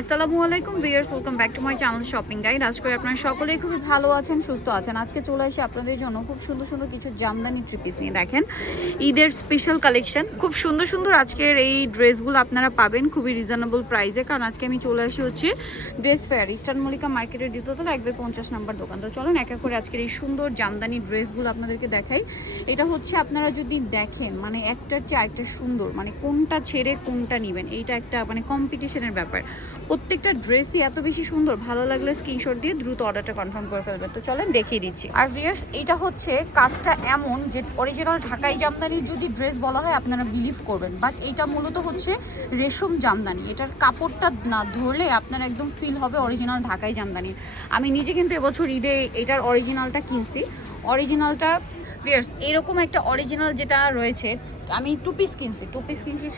আসসালামু আলাইকুম viewers, welcome back to my channel shopping guide. আজ করে আপনারা সকলেই খুবই ভালো আছেন, সুস্থ আছেন। আজকে চলে আসি আপনাদের জন্য খুব সুন্দর সুন্দর কিছু জামদানি থ্রি পিস নিয়ে। দেখেন ঈদের স্পেশাল কালেকশন, খুব সুন্দর সুন্দর আজকের এই ড্রেসগুলো আপনারা পাবেন খুবই রিজনেবল প্রাইসে। কারণ আজকে আমি চলে আসি হচ্ছে ড্রেস ফেয়ার, ইস্টার্ন মল্লিকা মার্কেটের দ্বিতীয়তলা 150 নম্বর দোকান। তো চলেন এক এক করে আজকের এই সুন্দর জামদানি ড্রেসগুলো আপনাদেরকে দেখাই। এটা হচ্ছে আপনারা যদি দেখেন মানে একটার চেয়ে আরেকটা সুন্দর, মানে কোনটা ছেড়ে কোনটা নেবেন এইটা একটা মানে কম্পিটিশনের ব্যাপার। প্রত্যেকটা ড্রেসই এত বেশি সুন্দর, ভালো লাগলে স্ক্রিনশট দিয়ে দ্রুত অর্ডারটা কনফার্ম করে ফেলবেন। তো চলেন দেখিয়ে দিচ্ছি। আর ভিউয়ার্স, এটা হচ্ছে কাজটা এমন যে অরিজিনাল ঢাকাই জামদানির যদি ড্রেস বলা হয় আপনারা বিলিভ করবেন, বাট এটা মূলত হচ্ছে রেশম জামদানি। এটার কাপড়টা না ধরলে আপনার একদম ফিল হবে অরিজিনাল ঢাকাই জামদানি। আমি নিজে কিন্তু এবছর ঈদে এটার অরিজিনালটা কিনছি। অরিজিনালটা ভিউয়ার্স এরকম একটা অরিজিনাল যেটা রয়েছে, আমি টু পিস কিনছি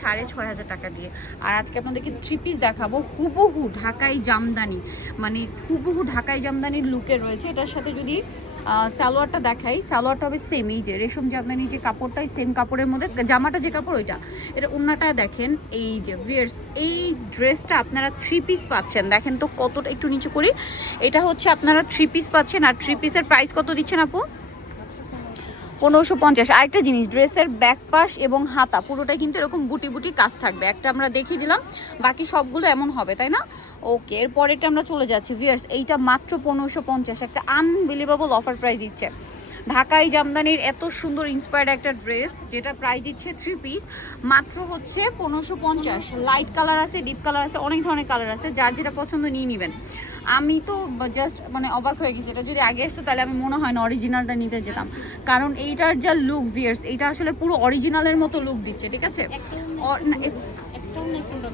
6,500 টাকা দিয়ে। আর আজকে আপনাদেরকে থ্রি পিস দেখাবো হুবহু ঢাকাই জামদানি, মানে হুবহু ঢাকাই জামদানির লুকে রয়েছে। এটার সাথে যদি সালোয়ারটা দেখাই, সালোয়ারটা হবে সেম, এই যে রেশম জামদানি যে কাপড়টাই সেম কাপড়ের মধ্যে, জামাটা যে কাপড় ওইটা, এটা ওন্নাটা দেখেন। এই যে ভিউয়ার্স এই ড্রেসটা আপনারা থ্রি পিস পাচ্ছেন, দেখেন তো কতটা, একটু নিচু করি। এটা হচ্ছে আপনারা থ্রি পিস পাচ্ছেন। আর থ্রি পিসের প্রাইস কত দিচ্ছেন আপু? 1550। আরেকটা জিনিস, ড্রেসের ব্যাক পাশ এবং হাতা পুরোটাই কিন্তু এরকম বুটি বুটি কাজ থাকবে। একটা আমরা দেখিয়ে দিলাম, বাকি সবগুলো এমন হবে, তাই না? ওকে, এরপরেটা আমরা চলে যাচ্ছি ভিউয়ার্স। এইটা মাত্র 1550, একটা আনবিলিভেবল অফার প্রাইস দিচ্ছে ঢাকাই জামদানির। এত সুন্দর ইন্সপায়ার্ড একটা ড্রেস যেটা প্রাইস দিচ্ছে থ্রি পিস মাত্র হচ্ছে 1550। লাইট কালার আছে, ডিপ কালার আছে, অনেক ধরনের কালার আছে, যার যেটা পছন্দ নিয়ে নেবেন। আমি তো জাস্ট মানে অবাক হয়ে গেছি, এটা যদি আগে আসতো তাহলে আমি মনে হয় না অরিজিনালটা নিতে যেতাম। কারণ এইটার যা লুক ভিউয়ার্স, এইটা আসলে পুরো অরিজিনালের মতো লুক দিচ্ছে, ঠিক আছে?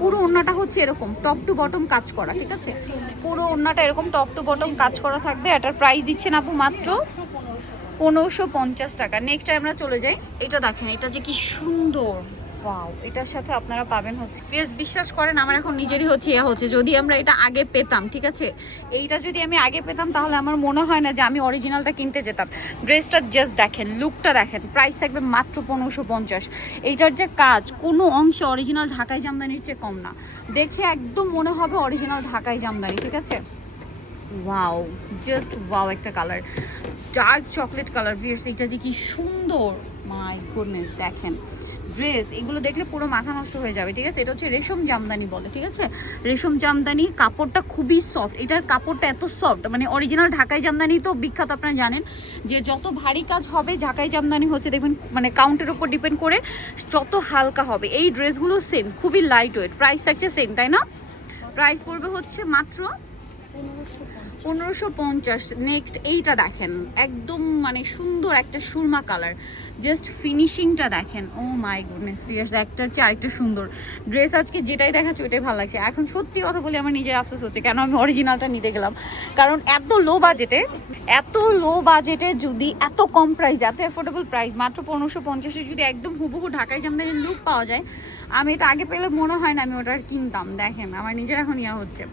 পুরো ওড়নাটা হচ্ছে এরকম টপ টু বটম কাজ করা, ঠিক আছে? পুরো ওড়নাটা এরকম টপ টু বটম কাজ করা থাকবে। এটার প্রাইস দিচ্ছেন আপু মাত্র 1550 টাকা। নেক্সট আমরা চলে যাই। এটা দেখেন, এটা যে কি সুন্দর, ওয়াও! এটার সাথে আপনারা পাবেন হচ্ছে, প্লিজ বিশ্বাস করেন আমার এখন নিজেরই হচ্ছে হচ্ছে যদি আমরা এটা আগে পেতাম, ঠিক আছে, এইটা যদি আমি আগে পেতাম তাহলে আমার মনে হয় না যে আমি অরিজিনালটা কিনতে যেতাম। ড্রেসটা জাস্ট দেখেন, লুকটা দেখেন, প্রাইস থাকবে মাত্র 1550। এইটার যে কাজ কোনো অংশে অরিজিনাল ঢাকাই জামদানির চেয়ে কম না, দেখে একদম মনে হবে অরিজিনাল ঢাকাই জামদানি, ঠিক আছে? ওয়াও, জাস্ট ওয়াও একটা colour, dark chocolate colour viewers. এটা যে কি সুন্দর, মাই গুডনেস! দেখেন ড্রেস, এগুলো দেখলে পুরো মাথা নষ্ট হয়ে যাবে, ঠিক আছে? এটা হচ্ছে রেশম জামদানি বলে, ঠিক আছে? রেশম জামদানি, কাপড়টা খুবই সফট। এটার কাপড়টা এত সফট, মানে অরিজিনাল ঢাকাই জামদানি তো বিখ্যাত, আপনারা জানেন যে যত ভারী কাজ হবে ঢাকাই জামদানি হচ্ছে দেখবেন মানে কাউন্টের উপর ডিপেন্ড করে যত হালকা হবে। এই ড্রেসগুলো সেম, খুবই লাইট ওয়েট, প্রাইস থাকছে সেম, তাই না? প্রাইস পড়বে হচ্ছে মাত্র 1550। নেক্সট এইটা দেখেন, একদম মানে সুন্দর একটা সুরমা কালার, জাস্ট ফিনিশিংটা দেখেন। ও মাই গুডনেস ভিউয়ার্স, একটার চেয়ে আরেকটা সুন্দর ড্রেস। আজকে যেটাই দেখাচ্ছে ওইটাই ভালো লাগছে। এখন সত্যি কথা বলি আমার নিজের আফসোস হচ্ছে কেন আমি অরিজিনালটা নিতে গেলাম। কারণ এত লো বাজেটে যদি এত কম প্রাইস, এত অ্যাফোর্ডেবল প্রাইস মাত্র 1550-এ যদি একদম হুবহু ঢাকাই জামদানির লুক পাওয়া যায়, আমি এটা আগে পেলে মনে হয় না আমি ওটা কিনতাম। দেখেন আমার নিজের এখন ইয়া হচ্ছে।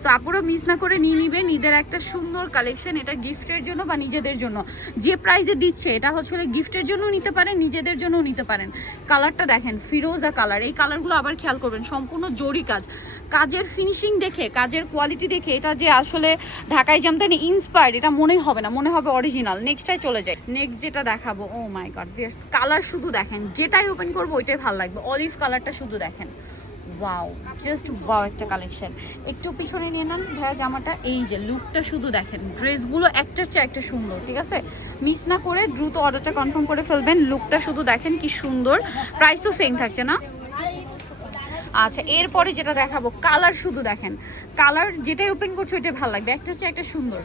সো আপুরা মিস না করে নিয়ে নিবেন ঈদের একটা সুন্দর কালেকশন। এটা গিফটের জন্য বা নিজেদের জন্য যে প্রাইসে দিচ্ছে, এটা হচ্ছে গিফটের জন্য নিতে পারেন, নিজেদের জন্যও নিতে পারেন। কালারটা দেখেন, ফিরোজা কালার। এই কালারগুলো আবার খেয়াল করবেন, সম্পূর্ণ জরি কাজ। কাজের ফিনিশিং দেখে, কাজের কোয়ালিটি দেখে এটা যে আসলে ঢাকাই জামদানি ইন্সপায়ার্ড এটা মনেই হবে না, মনে হবে অরিজিনাল। নেক্সটটাই চলে যায়। নেক্সট যেটা দেখাবো, ও মাই গড ভিউয়ার্স, কালার শুধু দেখেন, যেটাই ওপেন করবো ওইটাই ভালো লাগবে। অলিভ কালারটা শুধু দেখেন, ওয়াও, জাস্ট ওয়াও একটা কালেকশন। একটু পিছনে নিয়ে নেন ভাইয়া জামাটা। এই যে লুকটা শুধু দেখেন, ড্রেসগুলো একটার চেয়ে একটা সুন্দর, ঠিক আছে? মিস না করে দ্রুত অর্ডারটা কনফার্ম করে ফেলবেন। লুকটা শুধু দেখেন কি সুন্দর, প্রাইস তো সেম থাকছে না? আচ্ছা, এরপরে যেটা দেখাবো, কালার শুধু দেখেন, কালার যেটাই ওপেন করছো ওইটাই ভালো লাগবে, একটার চেয়ে একটা সুন্দর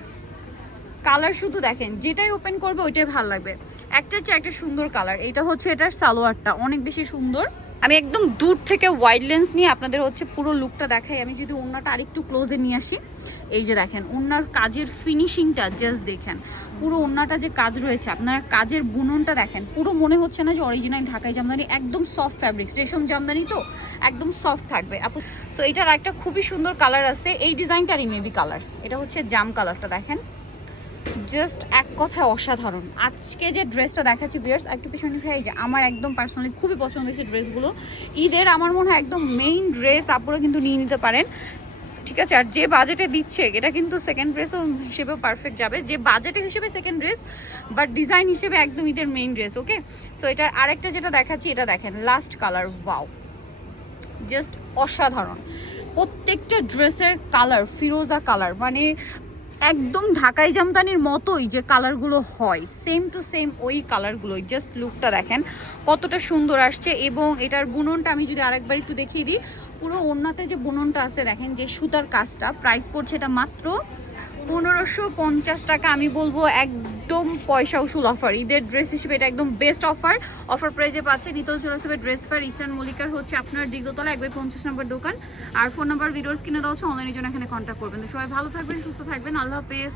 কালার। শুধু দেখেন, যেটাই ওপেন করবে ওইটাই ভালো লাগবে, একটার চেয়ে একটা সুন্দর কালার। এটা হচ্ছে এটার সালোয়ারটা অনেক বেশি সুন্দর। আমি একদম দূর থেকে ওয়াইড লেন্স নিয়ে আপনাদের হচ্ছে পুরো লুকটা দেখাই। আমি যদি ওড়নাটা আরেকটু ক্লোজে নিয়ে আসি, এই যে দেখেন ওড়নার কাজের ফিনিশিংটা জাস্ট দেখেন, পুরো ওড়নাটা যে কাজ রয়েছে, আপনারা কাজের বুননটা দেখেন, পুরো মনে হচ্ছে না যে অরিজিনাল ঢাকাই জামদানি। একদম সফট ফ্যাব্রিক্স, রেশম জামদানি তো একদম সফট থাকবে আপু। সো এটার একটা খুবই সুন্দর কালার আছে, এই ডিজাইনটারই মেবি কালার। এটা হচ্ছে জাম কালারটা দেখেন, জাস্ট এক কথায় অসাধারণ। আজকে যে ড্রেসটা দেখাচ্ছি ভিউয়ার্স, একটু পিছনে ভাই, যে আমার একদম পার্সোনালি খুবই পছন্দ হয়েছে ড্রেসগুলো। ঈদের আমার মনে হয় একদম মেইন ড্রেস, আপনারা কিন্তু নিয়ে নিতে পারেন। ঠিক আছে। আর যে বাজেটে দিচ্ছে এটা কিন্তু সেকেন্ড ড্রেসও হিসেবেও পারফেক্ট যাবে, যে বাজেটে হিসেবে সেকেন্ড ড্রেস, বাট ডিজাইন হিসেবে একদম ঈদের মেইন ড্রেস। ওকে, সো এটার আরেকটা যেটা দেখাচ্ছি, এটা দেখেন লাস্ট কালার, ওয়াও জাস্ট অসাধারণ। প্রত্যেকটা ড্রেসের কালার ফিরোজা কালার, মানে একদম ঢাকাই জামদানির মতোই যে কালারগুলো হয়, সেম টু সেম ওই কালারগুলোই। জাস্ট লুকটা দেখেন কতটা সুন্দর আসছে। এবং এটার বুননটা আমি যদি আরেকবার একটু দেখিয়ে দিই, পুরো ওড়নাতে যে বুননটা আছে দেখেন, যে সুতার কাজটা, প্রাইস পড়ছে এটা মাত্র 1550 টাকা। আমি বলবো একদম পয়সা উসুল অফার, ঈদের ড্রেস হিসেবে এটা একদম বেস্ট অফার। অফার প্রাইজে পাচ্ছে নিতল চলে আসবে ড্রেস ফেয়ার, ইস্টার্ন মল্লিকার হচ্ছে আপনার দিগতলা 1/50 নম্বর দোকান। আর ফোন নাম্বার ভিডিওস কিনে দেওয়া হচ্ছে, অনলাইনের জন্য এখানে কন্ট্যাক্ট করবেন। তো সবাই ভালো থাকবেন, সুস্থ থাকবেন, আল্লাহ হাফেজ।